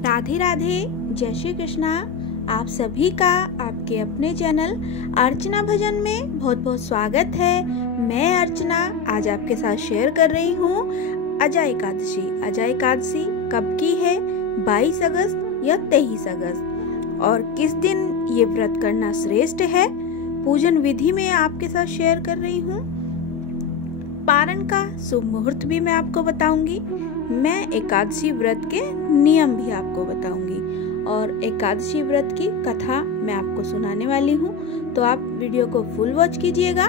राधे राधे, जय श्री कृष्णा। आप सभी का आपके अपने चैनल अर्चना भजन में बहुत बहुत स्वागत है। मैं अर्चना आज आपके साथ शेयर कर रही हूँ अजा एकादशी। अजा एकादशी कब की है? 22 अगस्त या 23 अगस्त। और किस दिन ये व्रत करना श्रेष्ठ है, पूजन विधि में आपके साथ शेयर कर रही हूँ। पारण का शुभ मुहूर्त भी मैं आपको बताऊंगी। मैं एकादशी व्रत के नियम भी आपको बताऊंगी और एकादशी व्रत की कथा मैं आपको सुनाने वाली हूँ, तो आप वीडियो को फुल वॉच कीजिएगा।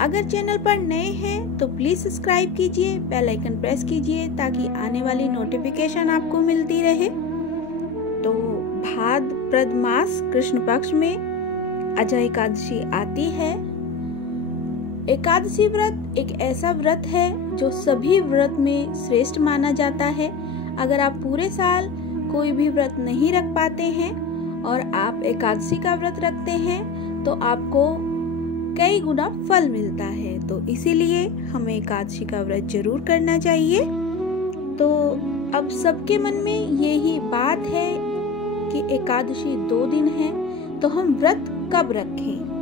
अगर चैनल पर नए हैं तो प्लीज सब्सक्राइब कीजिए, बेल आइकन प्रेस कीजिए ताकि आने वाली नोटिफिकेशन आपको मिलती रहे। तो भाद्रपद मास कृष्ण पक्ष में अजा एकादशी आती है। एकादशी व्रत एक ऐसा व्रत है जो सभी व्रत में श्रेष्ठ माना जाता है। अगर आप पूरे साल कोई भी व्रत नहीं रख पाते हैं और आप एकादशी का व्रत रखते हैं तो आपको कई गुना फल मिलता है। तो इसीलिए हमें एकादशी का व्रत जरूर करना चाहिए। तो अब सबके मन में यही बात है कि एकादशी 2 दिन है, तो हम व्रत कब रखें?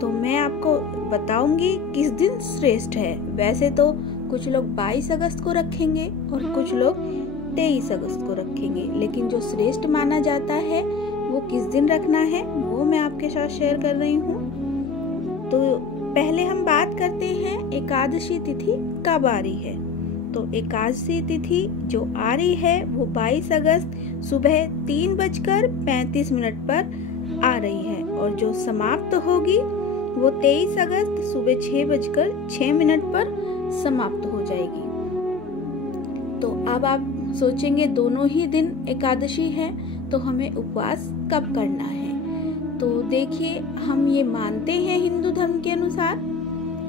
तो मैं आपको बताऊंगी किस दिन श्रेष्ठ है। वैसे तो कुछ लोग 22 अगस्त को रखेंगे और कुछ लोग 23 अगस्त को रखेंगे, लेकिन जो श्रेष्ठ माना जाता है वो किस दिन रखना है वो मैं आपके साथ शेयर कर रही हूँ। तो पहले हम बात करते हैं एकादशी तिथि कब आ रही है। तो एकादशी तिथि जो आ रही है वो 22 अगस्त सुबह 3:35 पर आ रही है और जो समाप्त होगी वो 23 अगस्त सुबह 6:06 पर समाप्त हो जाएगी। तो अब आप सोचेंगे दोनों ही दिन एकादशी है तो हमें उपवास कब करना है। तो देखिए, हम ये मानते हैं हिंदू धर्म के अनुसार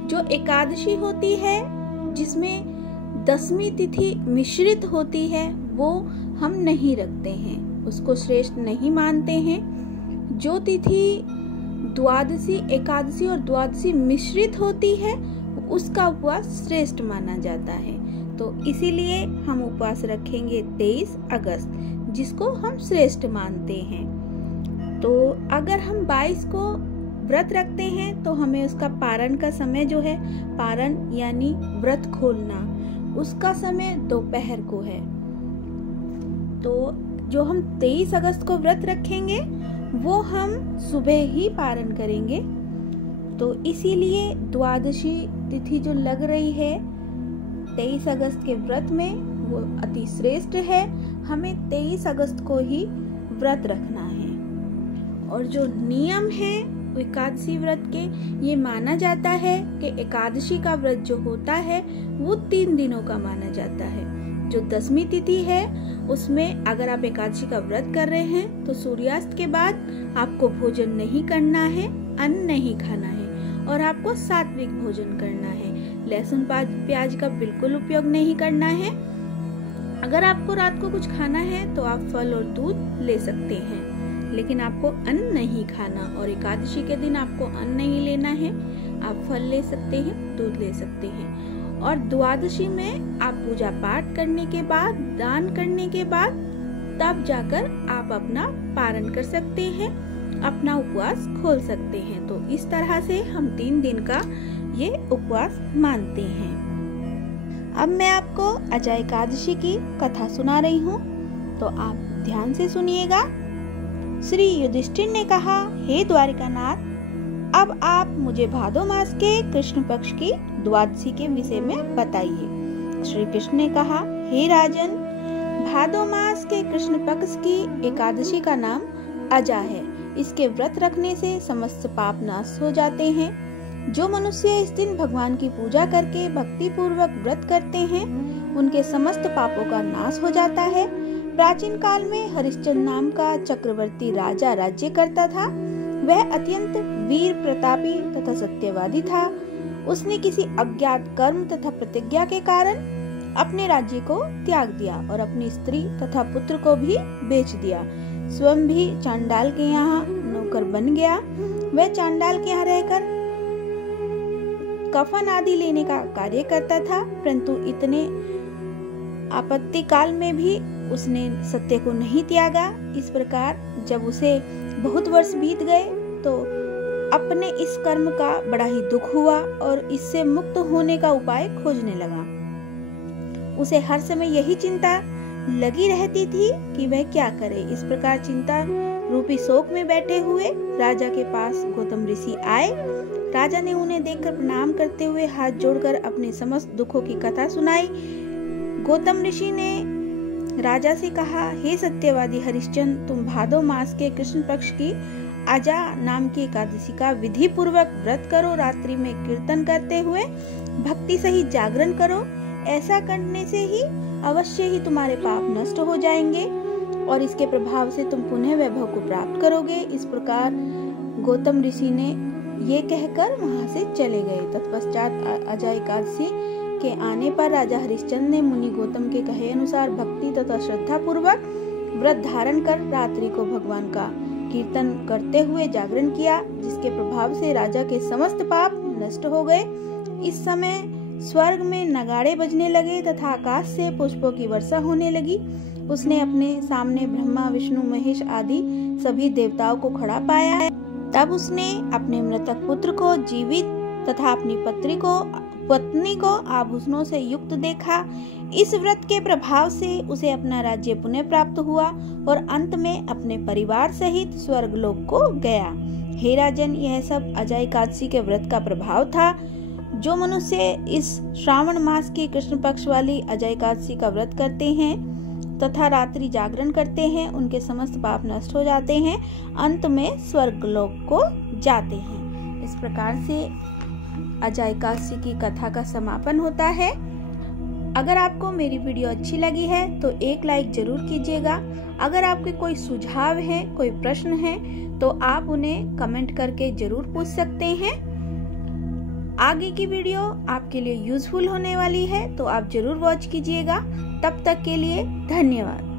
जो एकादशी होती है जिसमें 10वीं तिथि मिश्रित होती है वो हम नहीं रखते हैं, उसको श्रेष्ठ नहीं मानते हैं। जो तिथि द्वादशी, एकादशी और द्वादशी मिश्रित होती है उसका उपवास श्रेष्ठ माना जाता है। तो इसीलिए हम उपवास रखेंगे 23 अगस्त जिसको हम श्रेष्ठ मानते हैं। तो अगर हम 22 को व्रत रखते हैं तो हमें उसका पारण का समय जो है, पारण यानी व्रत खोलना, उसका समय दोपहर को है। तो जो हम 23 अगस्त को व्रत रखेंगे वो हम सुबह ही पारण करेंगे। तो इसीलिए द्वादशी तिथि जो लग रही है 23 अगस्त के व्रत में वो अति श्रेष्ठ है। हमें 23 अगस्त को ही व्रत रखना है। और जो नियम है एकादशी व्रत के, ये माना जाता है कि एकादशी का व्रत जो होता है वो 3 दिनों का माना जाता है। जो 10वीं तिथि है उसमें अगर आप एकादशी का व्रत कर रहे हैं तो सूर्यास्त के बाद आपको भोजन नहीं करना है, अन्न नहीं खाना है और आपको सात्विक भोजन करना है। लहसुन प्याज का बिल्कुल उपयोग नहीं करना है। अगर आपको रात को कुछ खाना है तो आप फल और दूध ले सकते हैं, लेकिन आपको अन्न नहीं खाना। और एकादशी के दिन आपको अन्न नहीं लेना है, आप फल ले सकते हैं, दूध ले सकते हैं। और द्वादशी में आप पूजा पाठ करने के बाद, दान करने के बाद तब जाकर आप अपना पारण कर सकते हैं, अपना उपवास खोल सकते हैं। तो इस तरह से हम 3 दिन का ये उपवास मानते हैं। अब मैं आपको अजा एकादशी की कथा सुना रही हूँ, तो आप ध्यान से सुनिएगा। श्री युधिष्ठिर ने कहा, हे द्वारिकानाथ, अब आप मुझे भादो मास के कृष्ण पक्ष की द्वादशी के विषय में बताइए। श्री कृष्ण ने कहा, हे राजन, भादो मास के कृष्ण पक्ष की एकादशी का नाम अजा है। इसके व्रत रखने से समस्त पाप नाश हो जाते हैं। जो मनुष्य इस दिन भगवान की पूजा करके भक्ति पूर्वक व्रत करते हैं उनके समस्त पापों का नाश हो जाता है। प्राचीन काल में हरिश्चंद्र नाम का चक्रवर्ती राजा राज्य करता था। वह अत्यंत वीर प्रतापी तथा सत्यवादी था। उसने किसी अज्ञात कर्म तथा प्रतिज्ञा के कारण अपने राज्य को त्याग दिया और अपनी स्त्री तथा पुत्र को भी बेच दिया। स्वयं भी चांडाल के यहाँ नौकर बन गया। वह चांडाल के यहाँ रहकर कफन आदि लेने का कार्य करता था, परंतु इतने आपत्ति काल में भी उसने सत्य को नहीं त्यागा। इस प्रकार जब उसे बहुत वर्ष बीत गए तो अपने इस कर्म का बड़ा ही दुख हुआ और इससे मुक्त होने का उपाय खोजने लगा। उसे हर समय यही चिंता लगी रहती थी कि वह क्या करे। इस प्रकार चिंता रूपी शोक में बैठे हुए राजा के पास गौतम ऋषि आए। राजा ने उन्हें देखकर प्रणाम करते हुए हाथ जोड़कर अपने समस्त दुखों की कथा सुनाई। गौतम ऋषि ने राजा से कहा, हे सत्यवादी हरिश्चंद्र, तुम भादो मास के कृष्ण पक्ष की आजा नाम की एकादशी का विधि पूर्वक व्रत करो। रात्रि में कीर्तन करते हुए भक्ति सहित जागरण करो। ऐसा करने से ही अवश्य ही तुम्हारे पाप नष्ट हो जाएंगे और इसके प्रभाव से तुम पुनः वैभव को प्राप्त करोगे। इस प्रकार गौतम ऋषि ने ये कहकर वहां से चले गए। तत्पश्चात अजा एकादशी के आने पर राजा हरिश्चंद्र ने मुनि गौतम के कहे अनुसार भक्ति तथा श्रद्धा पूर्वक व्रत धारण कर रात्रि को भगवान का कीर्तन करते हुए जागरण किया, जिसके प्रभाव से राजा के समस्त पाप नष्ट हो गए। इस समय स्वर्ग में नगाड़े बजने लगे तथा आकाश से पुष्पों की वर्षा होने लगी। उसने अपने सामने ब्रह्मा, विष्णु, महेश आदि सभी देवताओं को खड़ा पाया। तब उसने अपने मृतक पुत्र को जीवित तथा अपनी पत्नी को आभूषणों से युक्त देखा। इस व्रत के प्रभाव से उसे अपना राज्य पुनः प्राप्त हुआ और अंत में अपने परिवार सहित स्वर्गलोक को गया। हे राजन, यह सब अजा एकादशी के व्रत का प्रभाव था। जो मनुष्य इस श्रावण मास की कृष्ण पक्ष वाली अजा एकादशी का व्रत करते हैं तथा रात्रि जागरण करते हैं, उनके समस्त पाप नष्ट हो जाते हैं, अंत में स्वर्गलोक को जाते हैं। इस प्रकार से अजा एकादशी की कथा का समापन होता है। अगर आपको मेरी वीडियो अच्छी लगी है तो एक लाइक जरूर कीजिएगा। अगर आपके कोई सुझाव है, कोई प्रश्न है तो आप उन्हें कमेंट करके जरूर पूछ सकते हैं। आगे की वीडियो आपके लिए यूजफुल होने वाली है तो आप जरूर वॉच कीजिएगा। तब तक के लिए धन्यवाद।